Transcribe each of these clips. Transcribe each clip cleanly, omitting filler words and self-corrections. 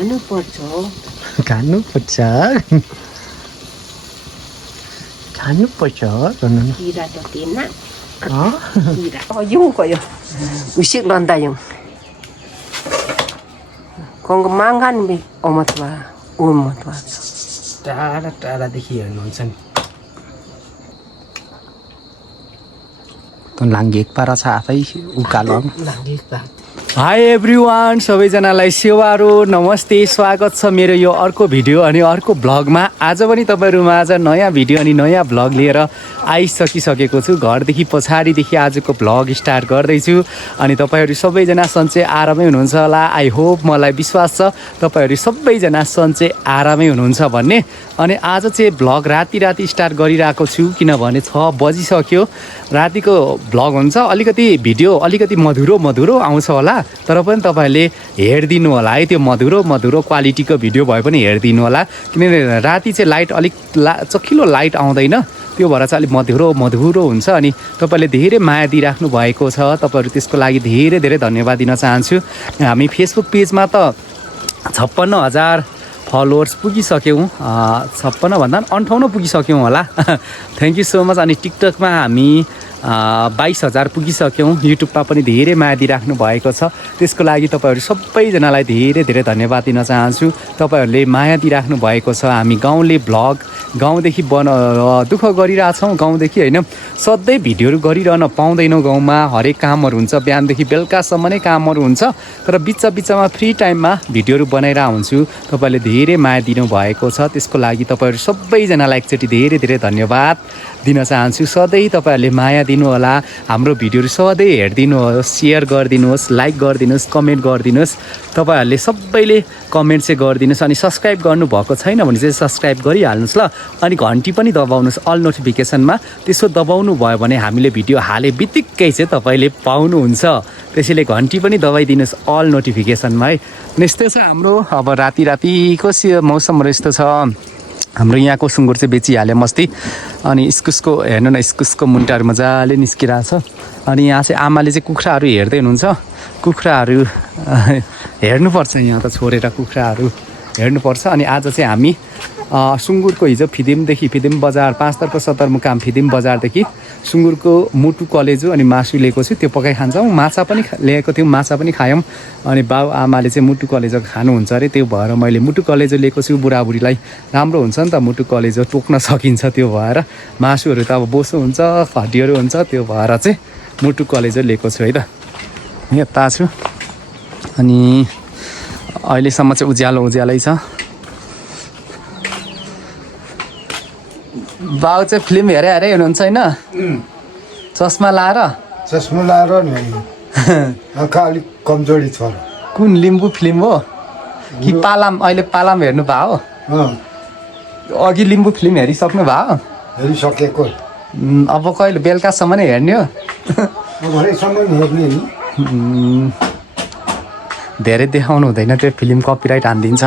खानुपर्छ भन्नु न किरा त थिएन किरा yung kayo usik landa yung kung mangan be omatwa टाढा टाढादेखि हेर्नुहुन्छ नि त लाङ्गे एक पारा छ आफै उकालो लाङ्गे एक पारा हाई एभ्रिवान सबैजनालाई सेवारो नमस्ते स्वागत छ मेरो यो अर्को भिडियो अनि अर्को भ्लगमा आज पनि तपाईँहरूमा आज नयाँ भिडियो अनि नयाँ भ्लग लिएर आइसकिसकेको छु घरदेखि पछाडिदेखि आजको भ्लग स्टार्ट गर्दैछु अनि तपाईँहरू सबैजना सन्चै आरामै हुनुहुन्छ होला आई होप मलाई विश्वास छ तपाईँहरू सबैजना सन्चै आरामै हुनुहुन्छ भन्ने अनि आज चाहिँ भ्लग राति स्टार्ट गरिरहेको छु किनभने 6 बजिसक्यो रातिको भ्लग हुन्छ अलिकति भिडियो अलिकति मधुरो आउँछ होला तर पनि तपाईँहरूले हेरिदिनु होला है त्यो मधुरो क्वालिटीको भिडियो भए पनि हेरिदिनु होला किनभने राति चाहिँ लाइट अलिक चकिलो लाइट आउँदैन त्यो भएर चाहिँ अलिक मधुरो हुन्छ अनि तपाईँले धेरै माया दिइराख्नु भएको छ तपाईँहरू त्यसको लागि धेरै धन्यवाद दिन चाहन्छु हामी फेसबुक पेजमा त 56,000 फलोवर्स पुगिसक्यौँ 56 भन्दा 58 पुगिसक्यौँ होला थ्याङ्क यू सो मच अनि टिकटकमा हामी 22,000 पुगिसक्यौँ युट्युबमा पनि धेरै माया दिइराख्नु भएको छ त्यसको लागि तपाईँहरू सबैजनालाई धेरै धन्यवाद दिन चाहन्छु तपाईँहरूले माया दिइराख्नु भएको छ हामी गाउँले भ्लग गाउँदेखि दुःख गरिरहेछौँ गाउँदेखि होइन सधैँ भिडियोहरू गरिरहन पाउँदैनौँ गाउँमा हरेक कामहरू हुन्छ बिहानदेखि बेलुकासम्म नै कामहरू हुन्छ तर बिचमा फ्री टाइममा भिडियोहरू बनाइरहेको हुन्छु तपाईँहरूले धेरै माया दिनुभएको छ त्यसको लागि तपाईँहरू सबैजनालाई एकचोटि धेरै धन्यवाद दिन चाहन्छु सधैँ तपाईँहरूले माया दिनुहोला हाम्रो भिडियोहरू सधैँ हेरिदिनुहोस् सेयर गरिदिनुहोस् लाइक गरिदिनुहोस् कमेन्ट गरिदिनुहोस् तपाईँहरूले सबैले कमेन्ट चाहिँ गरिदिनुहोस् अनि सब्सक्राइब गर्नुभएको छैन भने चाहिँ सब्सक्राइब गरिहाल्नुहोस् ल अनि घन्टी पनि दबाउनुहोस् अल नोटिफिकेसनमा त्यसो दबाउनु भयो भने हामीले भिडियो हाले बित्तिकै चाहिँ तपाईँले पाउनुहुन्छ त्यसैले घन्टी पनि दबाइदिनुहोस् अल नोटिफिकेसनमा है यस्तै छ हाम्रो अब रातिको मौसमहरू यस्तो छ हाम्रो यहाँको सुँगुर चाहिँ बेचिहाल्यो मस्ती अनि इस्कुसको हेर्नु न इस्कुसको मुन्टाहरू मजाले निस्किरहेछ अनि यहाँ चाहिँ आमाले चाहिँ कुखुराहरू हेर्दै हुनुहुन्छ कुखुराहरू हेर्नुपर्छ यहाँ त छोडेर कुखुराहरू हेर्नुपर्छ अनि आज चाहिँ हामी सुँगुरको हिजो फिदिम बजार 5 तर्फ सदरमुकाम फिदिम बजारदेखि सुँगुरको मुटु कलेजो अनि मासु लिएको छु त्यो पकाइ खान्छौँ माछा पनि ल्याएको थियौँ माछा पनि खायौँ अनि बाउ आमाले चाहिँ मुटु कलेजो खानुहुन्छ अरे त्यो भएर मैले मुटु कलेजो लिएको छु बुढाबुढीलाई राम्रो हुन्छ नि त मुटु कलेजो टोक्न सकिन्छ त्यो भएर मासुहरू त अब बोसो हुन्छ हड्डीहरू हुन्छ त्यो भएर चाहिँ मुटु कलेजो लिएको छु है त यता छु अनि अहिलेसम्म चाहिँ उज्यालै छ बाउ चाहिँ फिल्म हेरे हुनुहुन्छ होइन चस्मा लाएर नि आँखा अलिक कमजोरी छ कुन लिम्बू फिल्म हो कि पालाम अहिले पालाम हेर्नु भयो अघि लिम्बू फिल्म हेरिसक्नु भयो हेरिसकेको अब कहिले बेलुकासम्म नै हेर्ने हो धेरै देखाउनु हुँदैन त्यो फिल्म कपिराइट हानिदिन्छ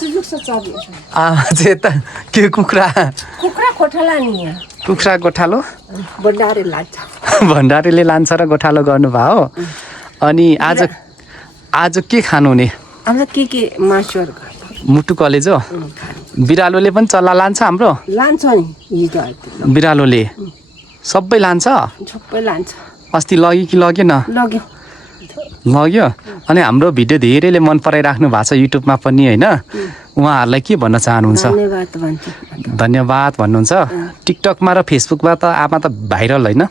चाहिँ त के कुखुरा गोठाला नि कुखुरा गोठालो भण्डारीले लान्छ र गोठालो गर्नुभयो अनि आज के खानु हुने के मासुहरू मुटु कलेजो बिरालोले पनि चल्ला लान्छ हाम्रो लान्छ नि बिरालोले सबै लान्छ अस्ति लग्यो कि लगेन लग्यो अनि हाम्रो भिडियो धेरैले मन पराइराख्नु भएको छ युट्युबमा पनि होइन उहाँहरूलाई के भन्न चाहनुहुन्छ धन्यवाद भन्नुहुन्छ टिकटकमा र फेसबुकमा त आमा त भाइरल होइन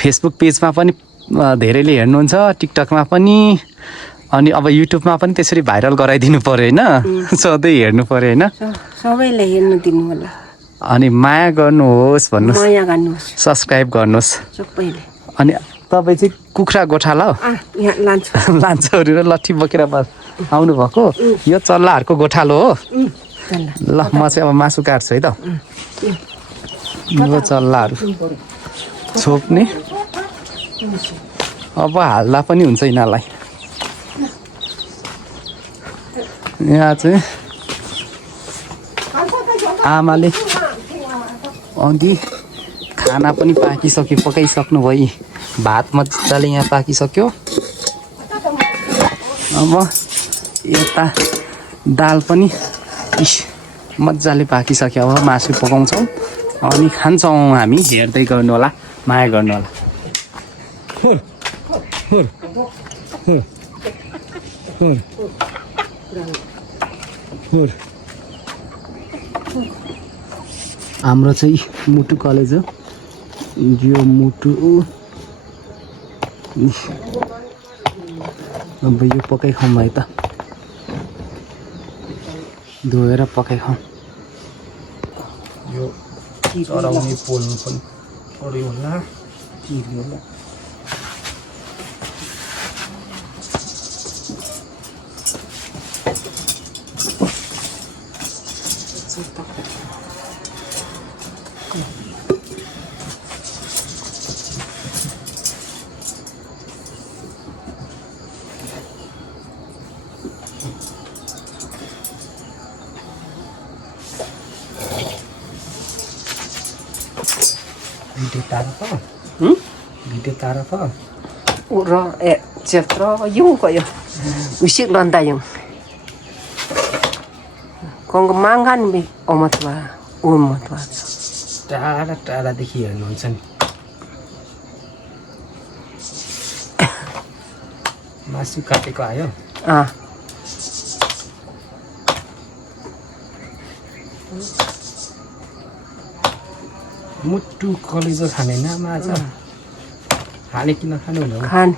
फेसबुक पेजमा पनि धेरैले हेर्नुहुन्छ टिकटकमा पनि अनि अब युट्युबमा पनि त्यसरी भाइरल गराइदिनु पर्यो होइन सधैँ हेर्नु पर्यो होइन सबैले हेर्नु दिनु होला अनि माया गर्नुहोस् भन्नुहोस् सब्सक्राइब गर्नुहोस् सबैले अनि तपाईँ चाहिँ कुखुरा गोठाला लान्छहरू र लट्ठी बोकेर आउनुभएको यो चल्लाहरूको गोठालो हो ल म चाहिँ अब मासु काट्छु है त यो चल्लाहरू छोप्ने अब हाल्दा पनि हुन्छ यिनीहरूलाई यहाँ चाहिँ आमाले अघि खाना पनि पकाइसक्नु भयो भात मजाले यहाँ पाकिसक्यो अब यता दाल पनि मजाले पाकिसक्यो अब मासु पकाउँछौँ अनि खान्छौँ हामी हेर्दै गर्नु होला माया गर्नु होला हाम्रो चाहिँ मुटु कलेज हो यो मुटु अब यो पकाइखाउँ है त धोएर पकाइखाउँ यो चढाउने पोल्नु पनि पऱ्यो होला चिर्यो होला भिडियो तारा त भिडियो तारा त ura cetro yung koyo usik londa yung kong mangan mi omatwa टाढा टाढादेखि हेर्नुहुन्छ नि मासु काटेको आयो मुटु कलेजो खाने नाम आज खाने कि नखाने हुनु खाने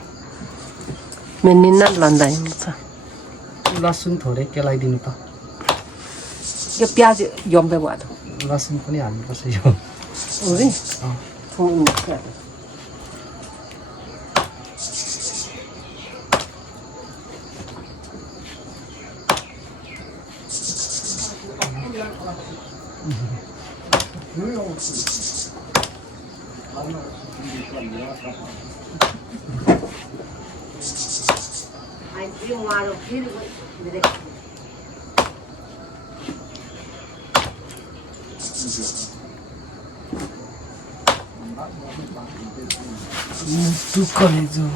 मेनिना londa yung sa लसुन थोरै केलाइदिनु त yo प्याज yombe wado लसुन पनि हाल्नुपर्छ यो uri thum ka ai yung waro phir dire मुटु कलेजो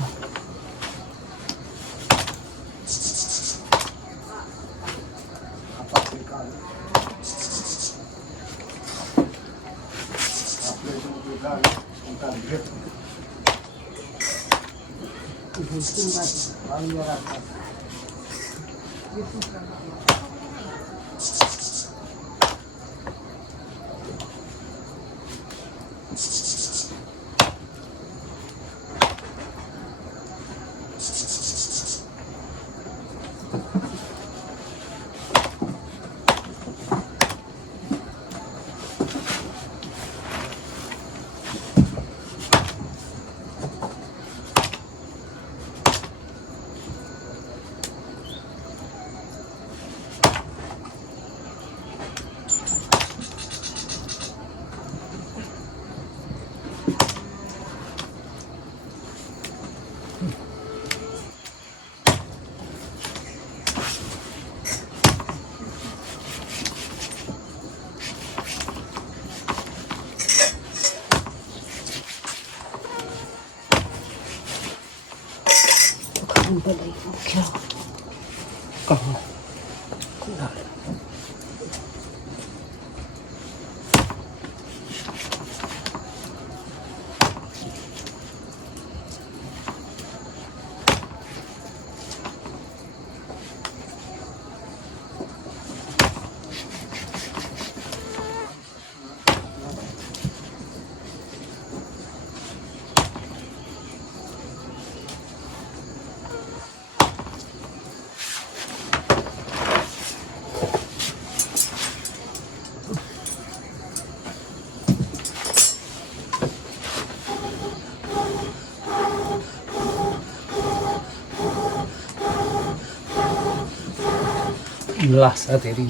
ल साथीहरू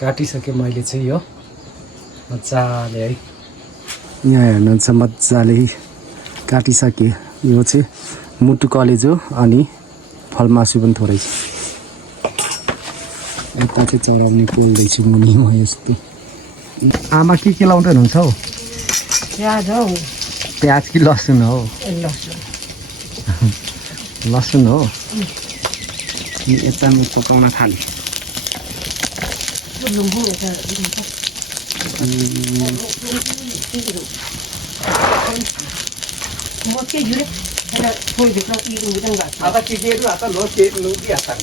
काटिसकेँ मैले चाहिँ यो मजाले है यहाँ हेर्नुहुन्छ मजाले काटिसकेँ यो चाहिँ मुटु कलेजो अनि फलमासु पनि थोरै छ यता चाहिँ चढाउने पोल्दैछु मुनि म यस्तो आमा के लाउँदै हुनुहुन्छ हौ प्याज हो प्याज कि लसुन हो लसुन लसुन हो यता म पकाउन थालेँ आता केटीहरू आता लो के लो कि आता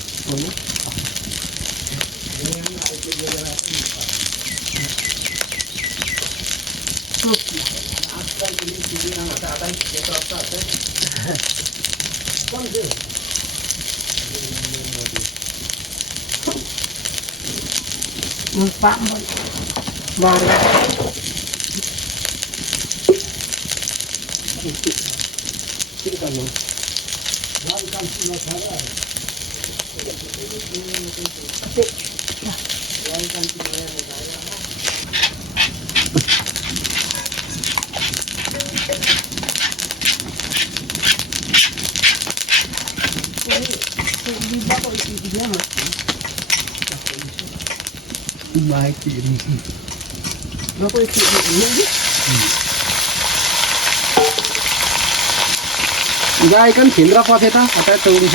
गाई kan फिल्रा पथे त अता तौडी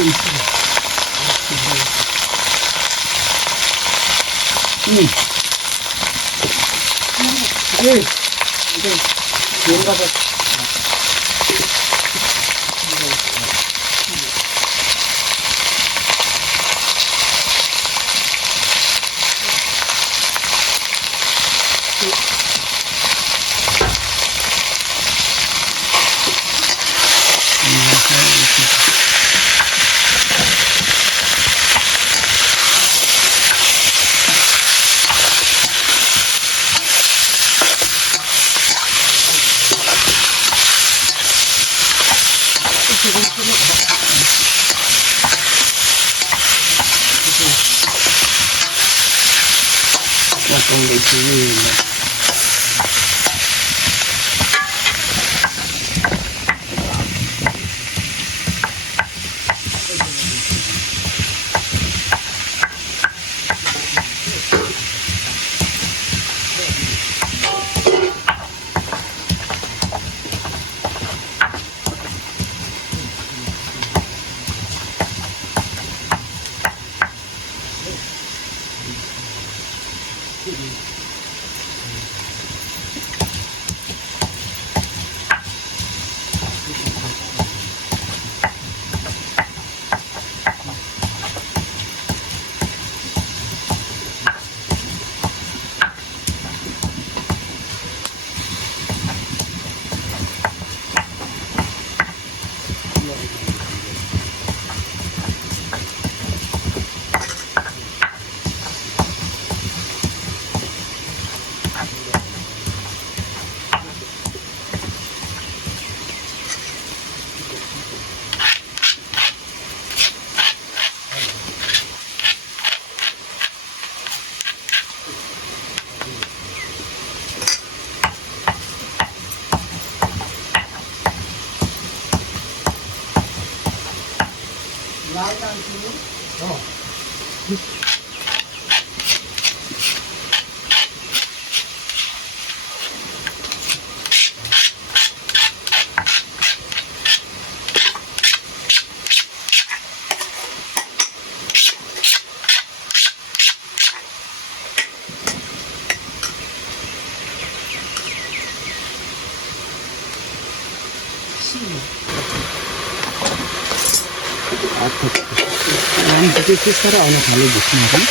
त्यसरी आउन थाल्यो भुस्न पनि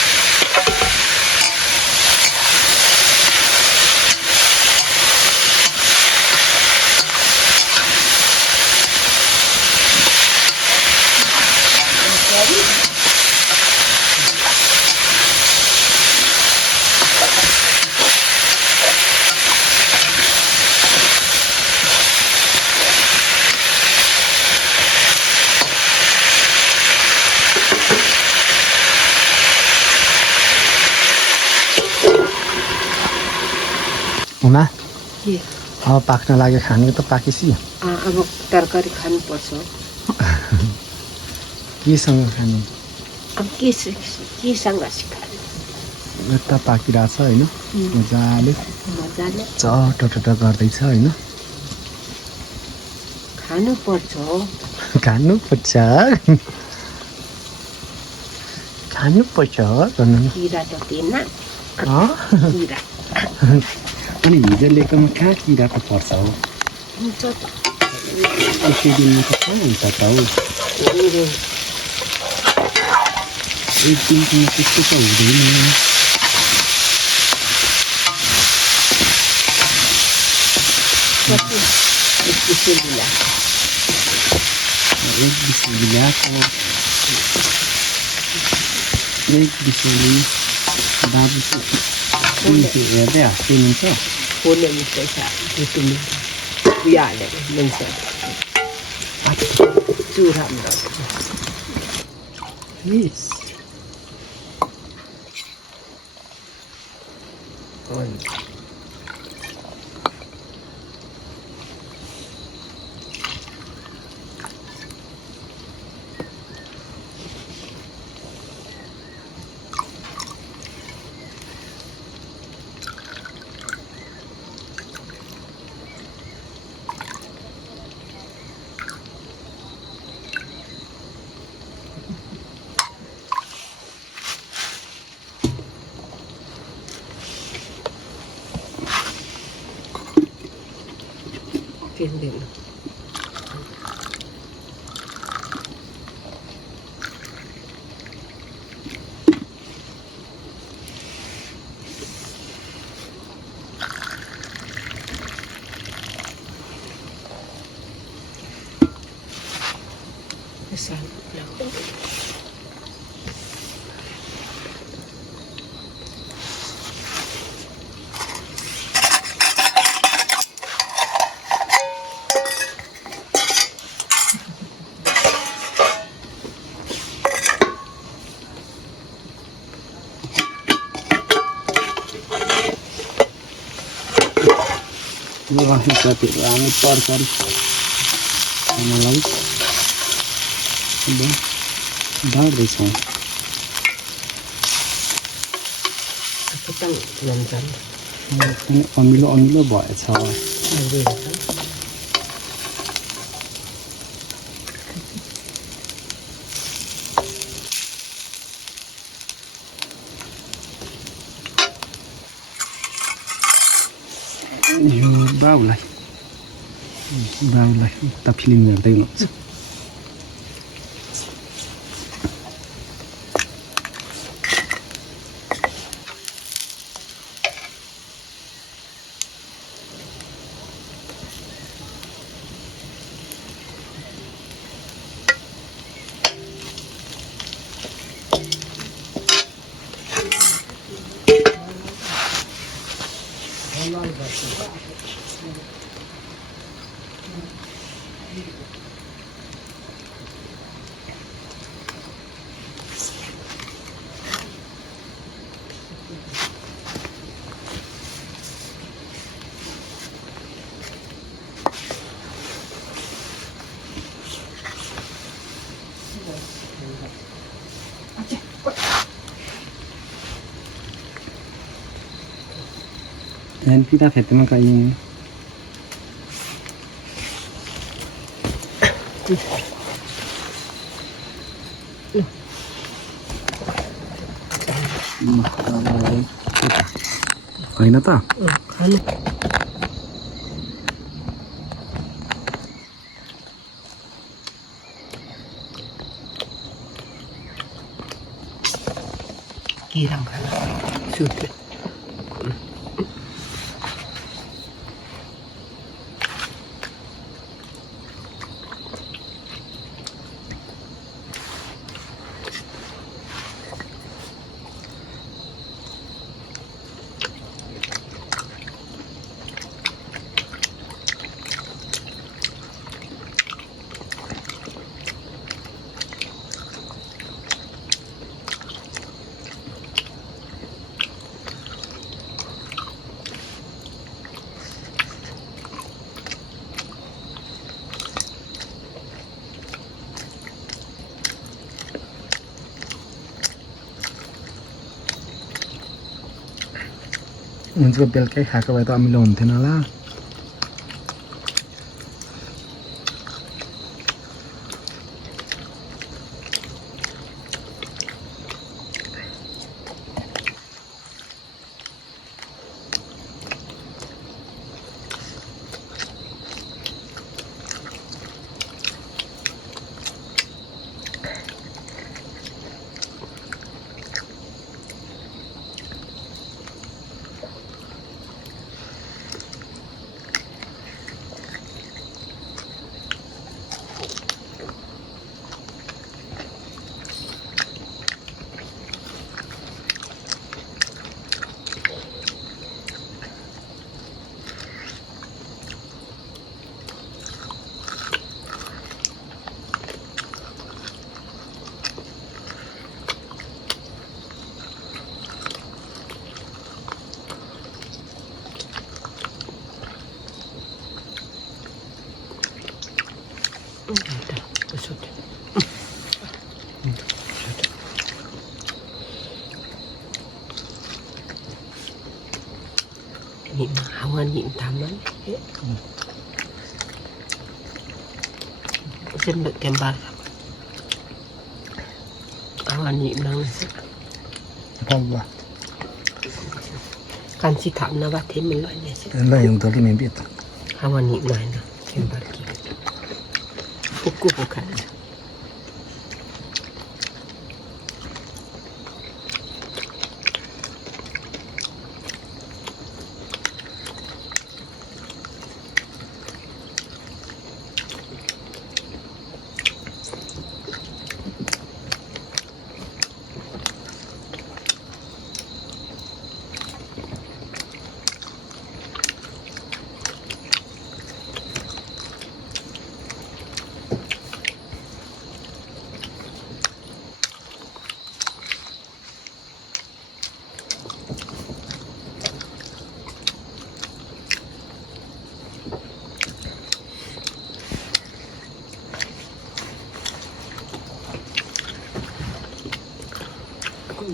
उमा अब पाक्न लाग्यो खानु त पाकेपछि अब तरकारी खानुपर्छ केसँग खानु अब केसँग सिकायो यता पाकिरहेछ होइन मजाले मजाले चटटट गर्दैछ होइन खानुपर्छ खानुपर्छ छान्नुपर्छ भन्नु नि किरा त थिएन किरा अनि हिजो लेखमा कहाँ किरा त पर्छ हो हुन्छ त यसै दिनमा त कहाँ हुन्छ त हौ एक दिनको त्यस्तो त हुँदैन एक किसिम ल्याएको एक बिसौली बाबु चाहिँ हेर्दै हाँसिदिनुहुन्छ फोन पैसा किसिम उयो हालेर हुन्छ चुरा Yes. किन्दैन साथीहरू हामी तरकारी खानालाई बाँड्दैछौँ अमिलो अमिलो भएछ यो बाउलाई उता फिल्म हेर्दै हुनुहुन्छ Dan kita ketemu kayak ini. होइन त किरा खाना सुत्यो हुन्छ बेलुकै खाएको भए त अमिलो हुन्थेन होला nhịn không ăn nhịn thắm lắm xin được kem bạc không ăn nhịn đâu 봐봐. can si thắm nó bắt thêm mình loại này ल yung to kimi biết không ăn nhịn này nè kem bạc kia phúc cú phúc khả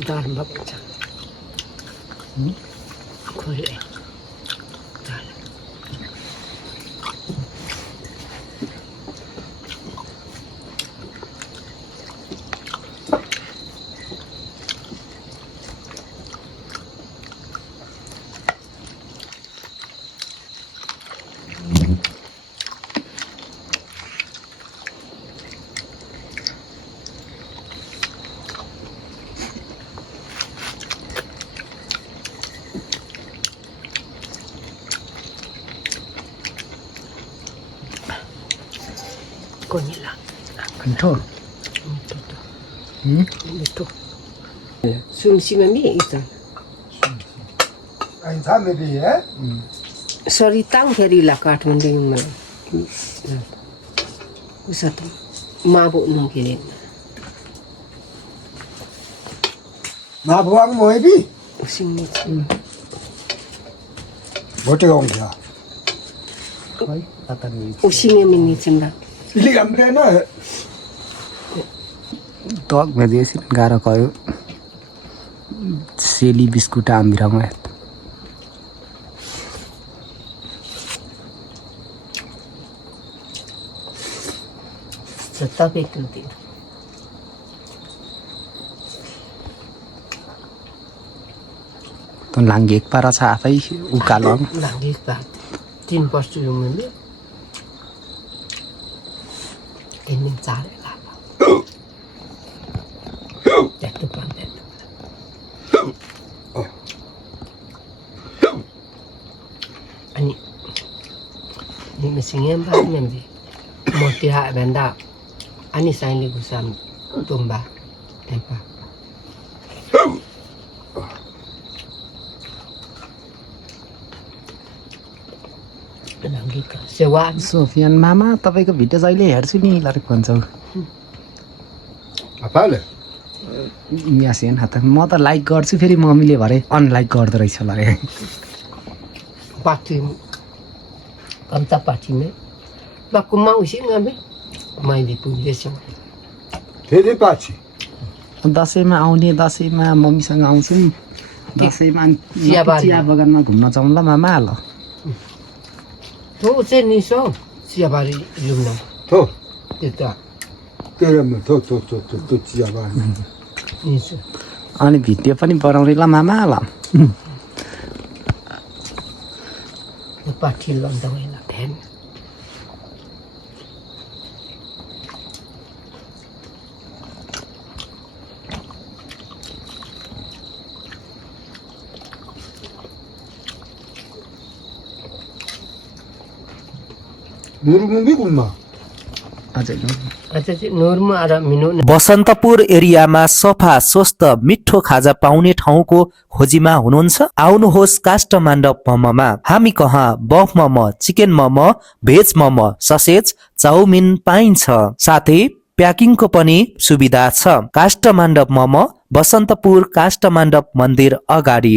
đàn bắp chẳng khơi đấy coi như là 컨트롤 또 숨 쉬면 있어 아니 사매비에? Sorry ताङ फेरि ला काठमाडौँमा उसो त मा बोल्नु के अरे 나보고 뭐해비? सिङ्गी 못해 온겨. खै पता नि उसिमे मिनी चिम्ला 이리 감래나. टक भेजेपछि गाह्रो भयो सेली बिस्कुट आम्बिरामा सत्ता बेक्नु त लाङ्गे एक पारा छ आफै उकालो लागि बा 3 वर्ष यो मैले 3 दिन चाले ला त्यस्तो पर्दैन अनि निमसिङ एम बा मेम्बे मोटिहा बेन्दा अनि साइनले गुसाम तुम्बा टेम्पा सेवा सोफियान मामा तपाईँको भिडियो जहिले हेर्छु नि लरे भन्छौ 아빠래. यासिन हात म त लाइक गर्छु फेरि मम्मीले भरे अनलाइक गर्दो रहेछ लरे पार्टी कम्ता पार्टी में बाकु माउसी ngame मैले पुगेछु फेरि पछि. दसैँमा आउने दसैँमा मम्मीसँग आउँछौँ दसैँमा चिया बगानमा घुम्न जाउँ ल मामा ल तो चाहिँ निसो चियाबारी लिउन 더. त्यता 때려면 더 지야봐. निसो अनि भिडियो पनि बनाउने ल मामा ल पार्टी लन्दा होला भ्यान 무르뭉비구마. हजुर अच्छा चाहिँ नोरमा आएर मिनो बसन्तपुर एरियामा सफा स्वस्थ मिठो खाजा पाउने ठाउँको खोजीमा हुनुहुन्छ आउनुहोस् काष्ठमाण्डप मोमोमा हामी कहाँ buff momo chicken momo veg momo sausage chowmein पाइन्छ साथै प्याकिङको पनि सुविधा छ काष्ठमाण्डप मोमो बसन्तपुर काष्ठमाण्डप मन्दिर अगाडि